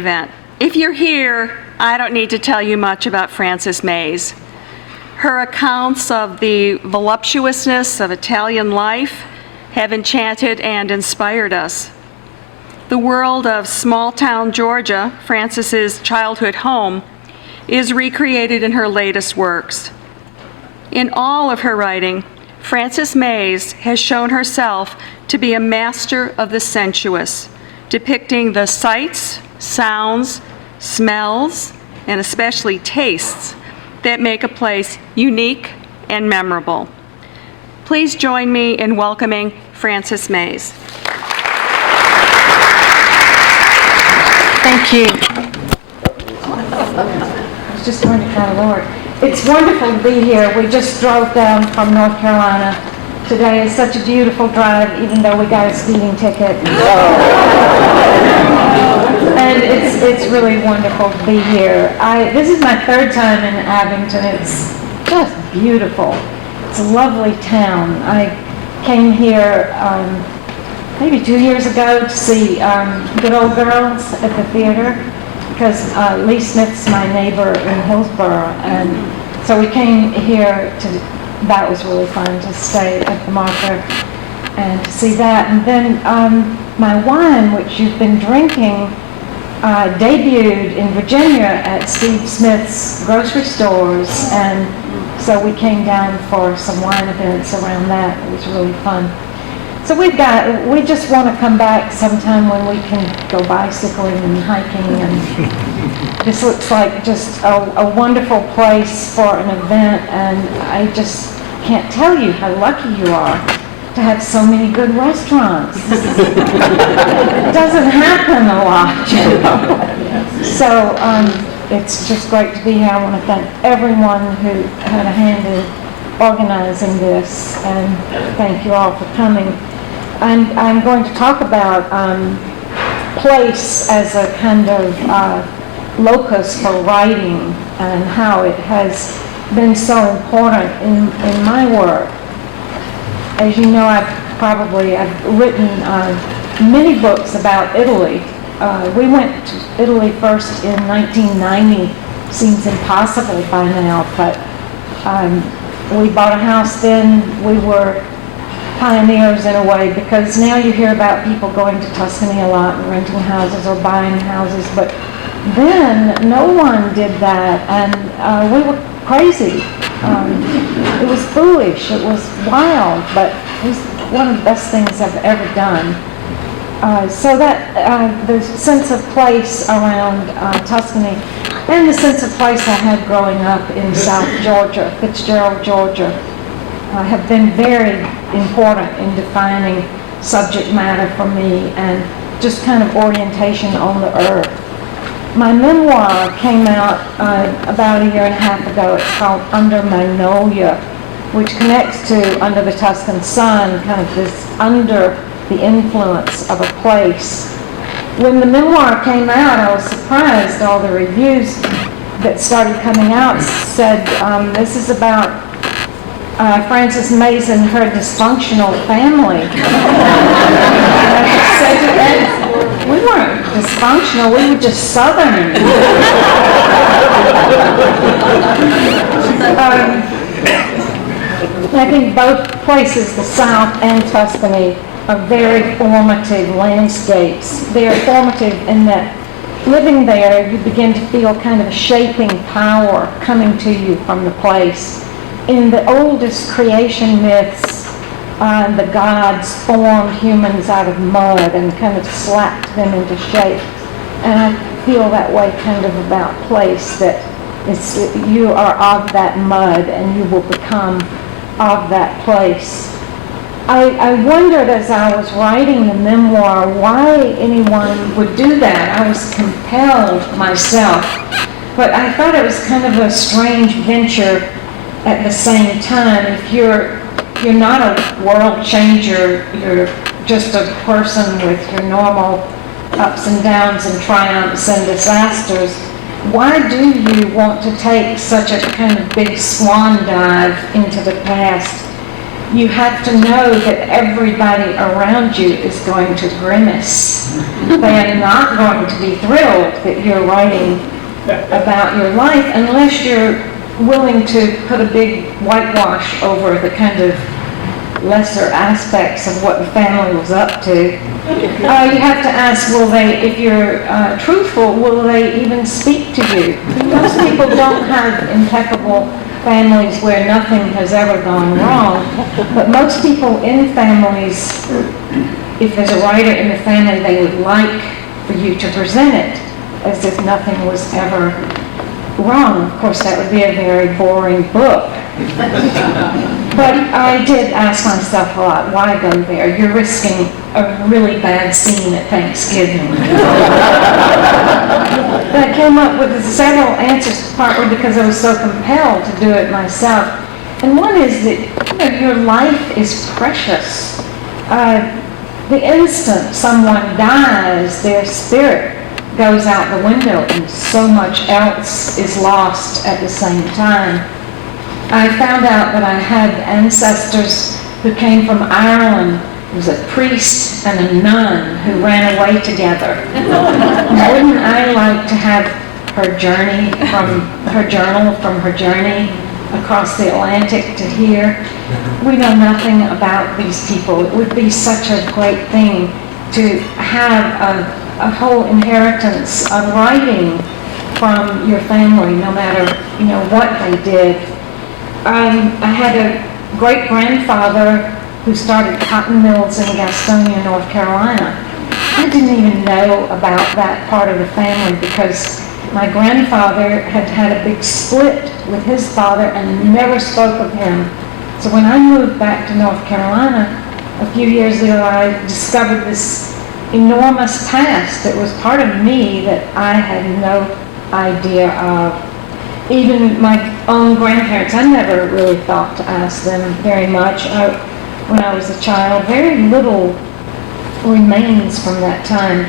event. If you're here, I don't need to tell you much about Frances Mays. Her accounts of the voluptuousness of Italian life have enchanted and inspired us. The world of small-town Georgia, Frances's childhood home, is recreated in her latest works. In all of her writing, Frances Mays has shown herself to be a master of the sensuous, depicting the sights, sounds, smells, and especially tastes that make a place unique and memorable. Please join me in welcoming Frances Mays. Thank you. I was just going to try to lower it. It's wonderful to be here. We just drove down from North Carolina. Today is such a beautiful drive, even though we got a speeding ticket. And it's really wonderful to be here. This is my third time in Abingdon. It's just beautiful. It's a lovely town. I came here maybe 2 years ago to see Good Old Girls at the theater, because Lee Smith's my neighbor in Hillsborough, and so we came here that was really fun, to stay at the Marker and to see that. And then my wine, which you've been drinking, debuted in Virginia at Steve Smith's grocery stores, and so we came down for some wine events around that. It was really fun. So we just want to come back sometime when we can go bicycling and hiking, and this looks like just a wonderful place for an event, and I just can't tell you how lucky you are to have so many good restaurants. It doesn't happen a lot, you know. So it's just great to be here. I want to thank everyone who had a hand in organizing this, and thank you all for coming. I'm going to talk about place as a kind of locus for writing, and how it has been so important in my work. As you know, I've written many books about Italy. We went to Italy first in 1990. Seems impossible by now, but we bought a house then. We were pioneers in a way, because now you hear about people going to Tuscany a lot and renting houses or buying houses, but then no one did that, and we were crazy. It was foolish, it was wild, but it was one of the best things I've ever done. So that the sense of place around Tuscany, and the sense of place I had growing up in South Georgia, Fitzgerald, Georgia, have been very important in defining subject matter for me and just kind of orientation on the earth. My memoir came out about a year and a half ago. It's called Under Magnolia, which connects to Under the Tuscan Sun, kind of this under the influence of a place. When the memoir came out, I was surprised. All the reviews that started coming out said, this is about Frances Mays and her dysfunctional family. We weren't dysfunctional, we were just Southern. I think both places, the South and Tuscany, are very formative landscapes. They are formative in that living there, you begin to feel kind of a shaping power coming to you from the place. In the oldest creation myths, the gods formed humans out of mud and kind of slapped them into shape. And I feel that way kind of about place, that you are of that mud and you will become of that place. I wondered as I was writing the memoir why anyone would do that. I was compelled myself, but I thought it was kind of a strange venture at the same time. If you're not a world changer, you're just a person with your normal ups and downs and triumphs and disasters, why do you want to take such a kind of big swan dive into the past? you have to know that everybody around you is going to grimace. They are not going to be thrilled that you're writing about your life unless you're willing to put a big whitewash over the kind of lesser aspects of what the family was up to. You have to ask, will they, if you're truthful, will they even speak to you? Most people don't have impeccable families where nothing has ever gone wrong, but most people in families, if there's a writer in the family, they would like for you to present it as if nothing was ever wrong. Of course, that would be a very boring book. But I did ask myself a lot, why go there? You're risking a really bad scene at Thanksgiving. But I came up with several answers, partly because I was so compelled to do it myself. And one is that your life is precious. The instant someone dies, their spirit goes out the window and so much else is lost at the same time. I found out that I had ancestors who came from Ireland. It was a priest and a nun who ran away together. Wouldn't I like to have her journey from her journal, from her journey across the Atlantic to here? We know nothing about these people. It would be such a great thing to have a whole inheritance of writing from your family, no matter what they did. I had a great-grandfather who started cotton mills in Gastonia, North Carolina. I didn't even know about that part of the family because my grandfather had had a big split with his father and never spoke of him. So when I moved back to North Carolina a few years ago, I discovered this enormous past that was part of me that I had no idea of. Even my own grandparents, I never really thought to ask them very much. When I was a child, very little remains from that time.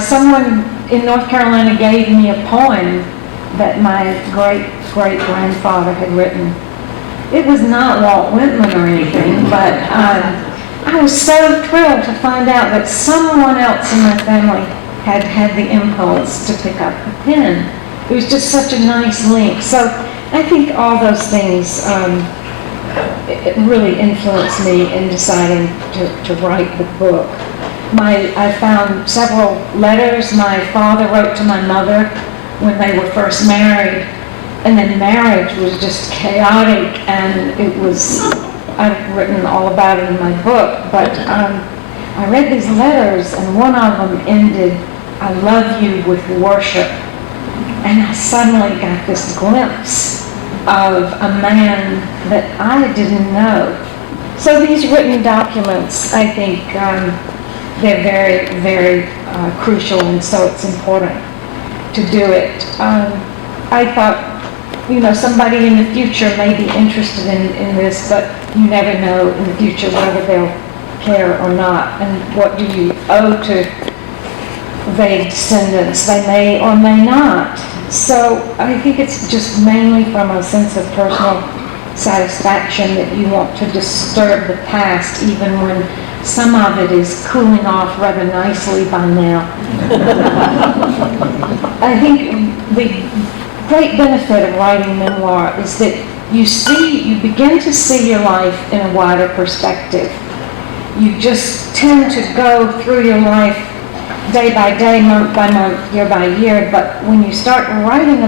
Someone in North Carolina gave me a poem that my great-great-grandfather had written. It was not Walt Whitman or anything, but I was so thrilled to find out that someone else in my family had had the impulse to pick up the pen. It was just such a nice link. So I think all those things it really influenced me in deciding to write the book. I found several letters my father wrote to my mother when they were first married, and then marriage was just chaotic, and I've written all about it in my book, but I read these letters, and one of them ended, "I love you with worship." And I suddenly got this glimpse of a man that I didn't know. So these written documents, I think, they're very, very crucial, and so it's important to do it. I thought, somebody in the future may be interested in this, but you never know in the future whether they'll care or not. And what do you owe to vague descendants? They may or may not. So I think it's just mainly from a sense of personal satisfaction that you want to disturb the past, even when some of it is cooling off rather nicely by now. I think the great benefit of writing memoir is that you begin to see your life in a wider perspective. You just tend to go through your life day by day, month by month, year by year, but when you start writing